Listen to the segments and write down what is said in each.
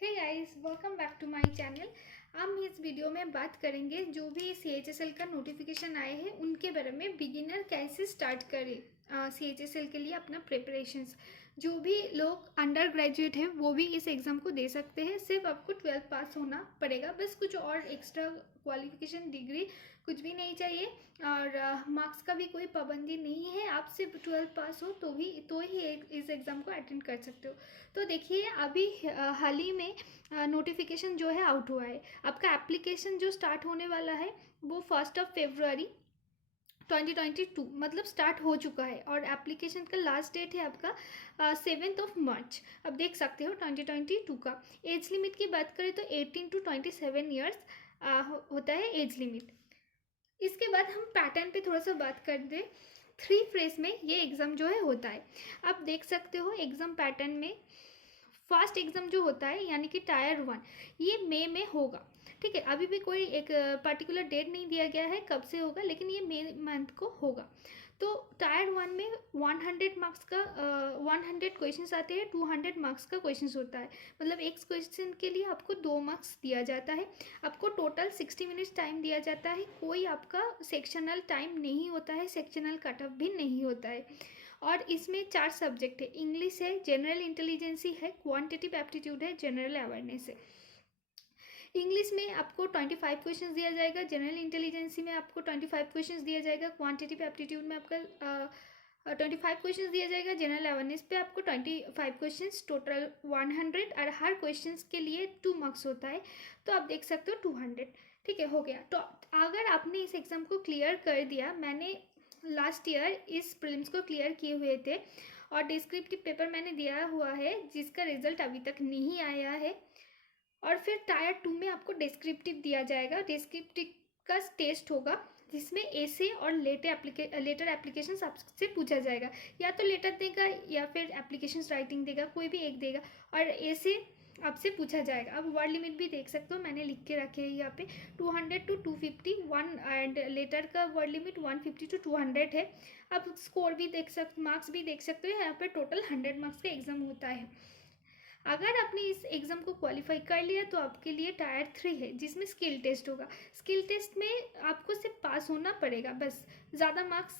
Hey guys, welcome back to my channel. हम इस video में बात करेंगे जो भी CHSL का नोटिफिकेशन आए हैं उनके बारे में। बिगिनर कैसे स्टार्ट करें CHSL के लिए अपना प्रिपरेशंस। जो भी लोग अंडर ग्रेजुएट है वो भी इस एग्ज़ाम को दे सकते हैं। सिर्फ आपको 12th पास होना पड़ेगा, बस कुछ और एक्स्ट्रा क्वालिफिकेशन डिग्री कुछ भी नहीं चाहिए। और मार्क्स का भी कोई पाबंदी नहीं है। आप सिर्फ 12th पास हो तो ही इस एग्ज़ाम को अटेंड कर सकते हो। तो देखिए, अभी हाल ही में नोटिफिकेशन जो है आउट हुआ है। आपका एप्लीकेशन जो स्टार्ट होने वाला है वो 1 फरवरी 2022 मतलब स्टार्ट हो चुका है। और एप्लीकेशन का लास्ट डेट है आपका 7 मार्च। अब देख सकते हो 2022 का। एज लिमिट की बात करें तो 18 to 27 ईयर्स होता है एज लिमिट। इसके बाद हम पैटर्न पे थोड़ा सा बात कर दें। 3 फेज में ये एग्ज़ाम जो है होता है। आप देख सकते हो एग्ज़ाम पैटर्न में फर्स्ट एग्ज़ाम जो होता है यानी कि टायर 1, ये मई में होगा। ठीक है, अभी भी कोई एक पर्टिकुलर डेट नहीं दिया गया है कब से होगा, लेकिन ये मई मंथ को होगा। तो टायर 1 में 100 मार्क्स का 100 क्वेश्चंस आते हैं। 200 मार्क्स का क्वेश्चंस होता है, मतलब एक क्वेश्चन के लिए आपको 2 मार्क्स दिया जाता है। आपको टोटल 60 मिनट्स टाइम दिया जाता है। कोई आपका सेक्शनल टाइम नहीं होता है, सेक्शनल कट ऑफ भी नहीं होता है। और इसमें 4 सब्जेक्ट है। इंग्लिश है, जनरल इंटेलिजेंसी है, क्वांटिटिव एप्टीट्यूड है, जनरल अवेयरनेस है। इंग्लिश में आपको 25 क्वेश्चंस दिया जाएगा, जनरल इंटेलिजेंसी में आपको 25 क्वेश्चंस दिया जाएगा, क्वांटिटिव एप्टीट्यूड में आपका 25 क्वेश्चंस दिया जाएगा, जनरल अवेयरनेस पे आपको 25 क्वेश्चंस, टोटल 100। और हर क्वेश्चंस के लिए 2 मार्क्स होता है। तो आप देख सकते हो 200। ठीक है, हो गया। तो अगर आपने इस एग्ज़ाम को क्लियर कर दिया, मैंने लास्ट ईयर इस प्रीलिम्स को क्लियर किए हुए थे और डिस्क्रिप्टिव पेपर मैंने दिया हुआ है जिसका रिजल्ट अभी तक नहीं आया है। और फिर टायर 2 में आपको डिस्क्रिप्टिव दिया जाएगा। डिस्क्रिप्टिव का टेस्ट होगा जिसमें ऐसे और लेटर एप्लीकेशन आपसे पूछा जाएगा। या तो लेटर देगा या फिर एप्लीकेशन राइटिंग देगा, कोई भी एक देगा। और ऐसे आपसे पूछा जाएगा। अब वर्ड लिमिट भी देख सकते हो, मैंने लिख के रखे हैं यहाँ पे 200 to 250 एंड लेटर का वर्ड लिमिट 150 to 200 है। अब स्कोर भी देख सकते, मार्क्स भी देख सकते हो। यहाँ पे टोटल 100 मार्क्स का एग्जाम होता है। अगर आपने इस एग्ज़ाम को क्वालिफाई कर लिया तो आपके लिए टायर 3 है जिसमें स्किल टेस्ट होगा। स्किल टेस्ट में आपको सिर्फ पास होना पड़ेगा, बस ज़्यादा मार्क्स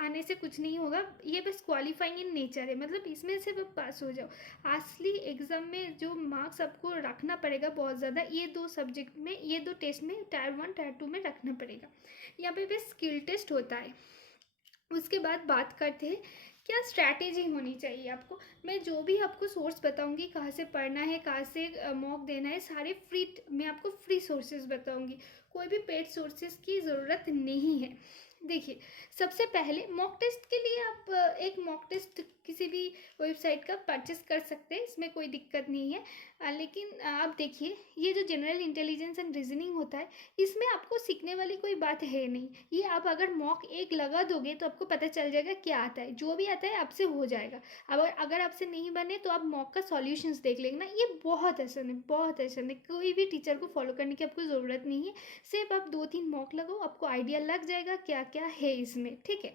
आने से कुछ नहीं होगा। ये बस क्वालिफाइंग इन नेचर है, मतलब इसमें सिर्फ आप पास हो जाओ। असली एग्ज़ाम में जो मार्क्स आपको रखना पड़ेगा बहुत ज़्यादा, ये 2 सब्जेक्ट में, ये 2 टेस्ट में, टायर 1 टायर 2 में रखना पड़ेगा। यहाँ पे बस स्किल टेस्ट होता है। उसके बाद बात करते हैं क्या स्ट्रैटेजी होनी चाहिए आपको। मैं जो भी आपको सोर्स बताऊंगी, कहाँ से पढ़ना है, कहाँ से मॉक देना है, सारे फ्री, मैं आपको फ्री सोर्सेज बताऊंगी। कोई भी पेड सोर्सेज की ज़रूरत नहीं है। देखिए, सबसे पहले मॉक टेस्ट के लिए आप एक मॉक टेस्ट किसी भी वेबसाइट का परचेस कर सकते हैं, इसमें कोई दिक्कत नहीं है। लेकिन आप देखिए, ये जो जनरल इंटेलिजेंस एंड रीजनिंग होता है, इसमें आपको सीखने वाली कोई बात है नहीं। ये आप अगर मॉक एक लगा दोगे तो आपको पता चल जाएगा क्या आता है। जो भी आता है आपसे हो जाएगा। अगर आपसे नहीं बने तो आप मॉक का सॉल्यूशंस देख लेना। ये बहुत आसान है, बहुत आसान है। कोई भी टीचर को फॉलो करने की आपको ज़रूरत नहीं है। सिर्फ आप 2-3 मॉक लगाओ, आपको आइडिया लग जाएगा क्या क्या है इसमें। ठीक है,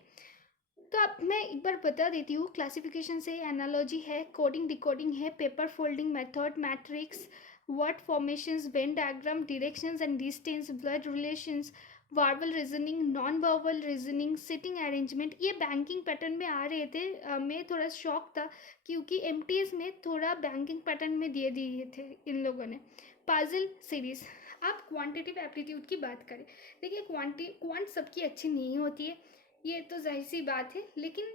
तो अब मैं एक बार बता देती हूँ। क्लासिफिकेशन से एनालॉजी है, कोडिंग डिकोडिंग है, paper folding method, matrix, word formations, Venn diagram, directions and distance, blood relations, verbal reasoning, non verbal reasoning, sitting arrangement, ये बैंकिंग पैटर्न में आ रहे थे। मैं थोड़ा शॉक था क्योंकि एमटीएस में थोड़ा बैंकिंग पैटर्न में दे दिए थे इन लोगों ने। Puzzle series. आप क्वांटिटिव एप्टीट्यूड की बात करें, देखिए क्वांट सबकी अच्छी नहीं होती है, ये तो जाहिर सी बात है। लेकिन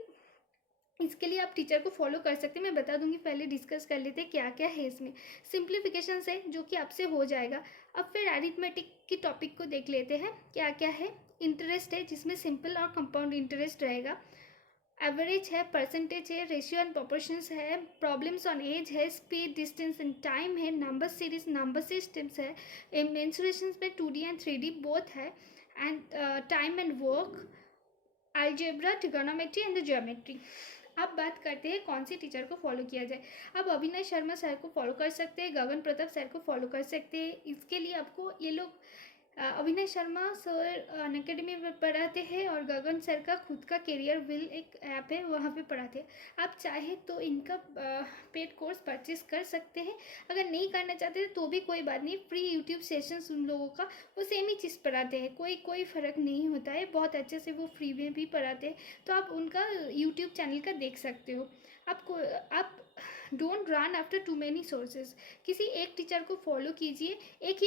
इसके लिए आप टीचर को फॉलो कर सकते हैं, मैं बता दूंगी। पहले डिस्कस कर लेते हैं क्या क्या है इसमें। सिंप्लीफिकेशन है जो कि आपसे हो जाएगा। अब फिर अरिथमेटिक की टॉपिक को देख लेते हैं क्या क्या है। इंटरेस्ट है जिसमें सिंपल और कंपाउंड इंटरेस्ट रहेगा। एवरेज है, परसेंटेज है, रेशियो एंड प्रोपोर्शंस है, प्रॉब्लम्स ऑन एज है, स्पीड डिस्टेंस एंड टाइम है, नंबर सीरीज, नंबर सिस्टम्स है, मेंसुरेशन में 2D एंड 3D बोथ है, and time and work, algebra, trigonometry and the geometry. अब बात करते हैं कौन सी टीचर को फॉलो किया जाए। अब अभिनय शर्मा सर को फॉलो कर सकते हैं, गगन प्रताप सर को फॉलो कर सकते हैं। इसके लिए आपको ये लोग अविनाश शर्मा सर अनअकैडमी में पढ़ाते हैं और गगन सर का खुद का करियर विल एक ऐप है, वहाँ पे पढ़ाते हैं। आप चाहे तो इनका पेड कोर्स परचेस कर सकते हैं। अगर नहीं करना चाहते तो भी कोई बात नहीं, फ्री यूट्यूब सेशंस उन लोगों का वो सेम ही चीज़ पढ़ाते हैं, कोई फ़र्क नहीं होता है, बहुत अच्छे से वो फ्री में भी पढ़ाते हैं। तो आप उनका यूट्यूब चैनल का देख सकते हो। आप don't run after two many sources. किसी एक टीचर को फॉलो कीजिए, एक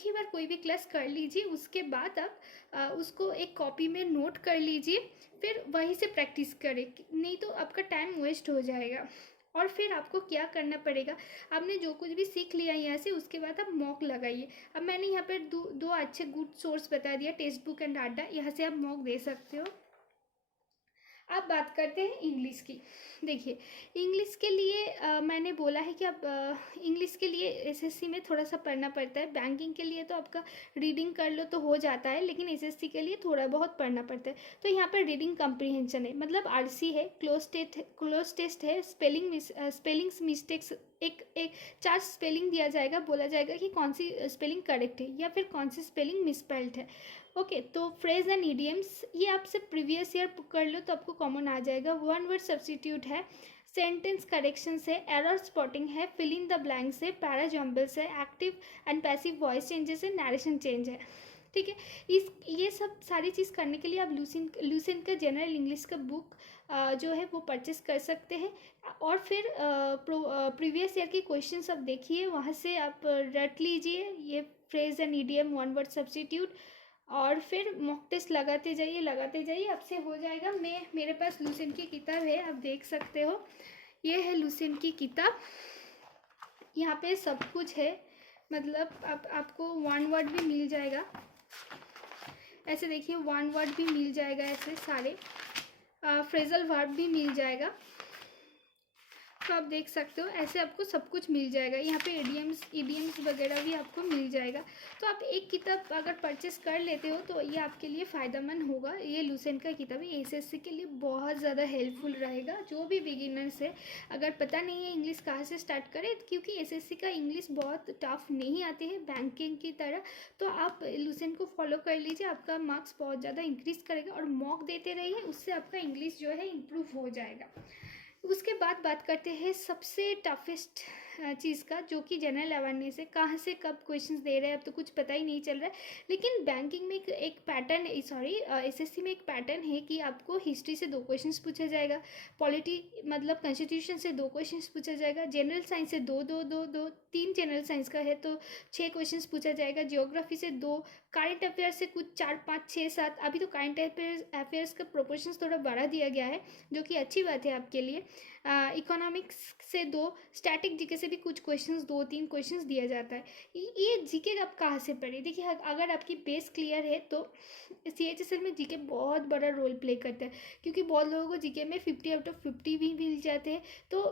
ही बार कोई भी क्लास कर लीजिए, उसके बाद आप उसको एक कॉपी में नोट कर लीजिए, फिर वहीं से प्रैक्टिस करें, नहीं तो आपका टाइम वेस्ट हो जाएगा। और फिर आपको क्या करना पड़ेगा, आपने जो कुछ भी सीख लिया यहाँ से, उसके बाद आप मॉक लगाइए। अब मैंने यहाँ पर दो अच्छे गुड सोर्स बता दिया, टेक्स्ट बुक एंड डाटा, यहाँ से आप मॉक दे सकते हो। अब बात करते हैं इंग्लिश की। देखिए, इंग्लिश के लिए मैंने बोला है कि आप इंग्लिश के लिए एसएससी में थोड़ा सा पढ़ना पड़ता है। बैंकिंग के लिए तो आपका रीडिंग कर लो तो हो जाता है, लेकिन एसएससी के लिए थोड़ा बहुत पढ़ना पड़ता है। तो यहाँ पर रीडिंग कम्प्रीहेंशन है, मतलब आरसी है, क्लोज टेस्ट है, स्पेलिंग्स मिस्टेक्स, एक 4 स्पेलिंग दिया जाएगा, बोला जाएगा कि कौन सी स्पेलिंग करेक्ट है या फिर कौन सी स्पेलिंग मिसस्पेल्ड है। ओके, तो फ्रेज एंड इडियम्स ये आपसे प्रीवियस ईयर कर लो तो आपको कॉमन आ जाएगा। वन वर्ड सब्स्टिट्यूट है, सेंटेंस करेक्शंस है, एरर स्पॉटिंग है, फिल इन द ब्लैंक्स है, पैरा जम्बल्स है, active and passive voice changes है, नरेशन चेंज है। ठीक है, ये सब सारी चीज़ करने के लिए आप लूसेंट का जनरल इंग्लिश का बुक जो है वो परचेस कर सकते हैं। और फिर प्रीवियस ईयर के क्वेश्चन सब देखिए, वहाँ से आप रट लीजिए ये phrase and idiom, one word substitute, और फिर मॉक टेस्ट लगाते जाइए, आपसे हो जाएगा। मेरे पास लूसेंट की किताब है, आप देख सकते हो, ये है लूसेंट की किताब। यहाँ पे सब कुछ है, मतलब आपको वन वर्ड भी मिल जाएगा, ऐसे देखिए वन वर्ड भी मिल जाएगा, ऐसे सारे फ्रेजल वर्ब भी मिल जाएगा। तो आप देख सकते हो, ऐसे आपको सब कुछ मिल जाएगा। यहाँ पे इडियम्स वगैरह भी आपको मिल जाएगा। तो आप एक किताब अगर परचेस कर लेते हो तो ये आपके लिए फ़ायदेमंद होगा। ये लूसेंट का किताब है, एसएससी के लिए बहुत ज़्यादा हेल्पफुल रहेगा। जो भी बिगिनर्स है, अगर पता नहीं है इंग्लिश कहाँ से स्टार्ट करें, क्योंकि एसएससी का इंग्लिश बहुत टफ नहीं आते हैं बैंकिंग की तरह, तो आप लूसेंट को फॉलो कर लीजिए, आपका मार्क्स बहुत ज़्यादा इंक्रीज़ करेगा। और मॉक देते रहिए, उससे आपका इंग्लिश जो है इम्प्रूव हो जाएगा। उसके बाद बात करते हैं सबसे टफेस्ट चीज़ का, जो कि जनरल अवेयरनेस है। कहाँ से कब क्वेश्चंस दे रहे हैं अब तो कुछ पता ही नहीं चल रहा है, लेकिन बैंकिंग में एक पैटर्न है, सॉरी एसएससी में एक पैटर्न है कि आपको हिस्ट्री से 2 क्वेश्चंस पूछा जाएगा, पॉलिटी मतलब कॉन्स्टिट्यूशन से 2 क्वेश्चंस पूछा जाएगा, जनरल साइंस से 3 जनरल साइंस का है तो 6 क्वेश्चंस पूछा जाएगा, जियोग्राफी से 2, करंट अफेयर्स से कुछ 4, 5, 6, 7। अभी तो करंट अफेयर्स का प्रोपोर्शंस थोड़ा बढ़ा दिया गया है, जो कि अच्छी बात है आपके लिए। इकोनॉमिक्स से 2, स्टैटिक जीके से भी कुछ क्वेश्चंस 2-3 क्वेश्चंस दिया जाता है। ये जीके आप कहाँ से पढ़ें? देखिए, अगर आपकी बेस क्लियर है तो सीएचएसएल में जीके बहुत बड़ा रोल प्ले करता है, क्योंकि बहुत लोगों को जीके में 50 आउट ऑफ 50 भी मिल जाते हैं। तो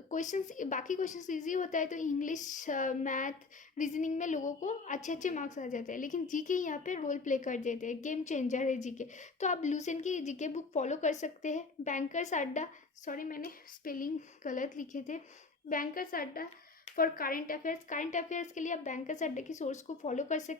क्वेश्चंस, बाकी क्वेश्चंस ईजी होता है, तो इंग्लिश, मैथ, रीजनिंग में लोगों को अच्छे मार्क्स आ जाते हैं, लेकिन जीके यहाँ पे रोल प्ले कर देते हैं, गेम चेंजर है जीके। तो आप लूसेंट की जीके बुक फॉलो कर सकते हैं। बैंकर्स अड्डा, सॉरी मैंने स्पेलिंग गलत लिखे थे, बैंकर्स अड्डा फॉर करंट अफेयर्स के लिए आप बैंकर्स अड्डा की सोर्स को फॉलो कर सकते हैं।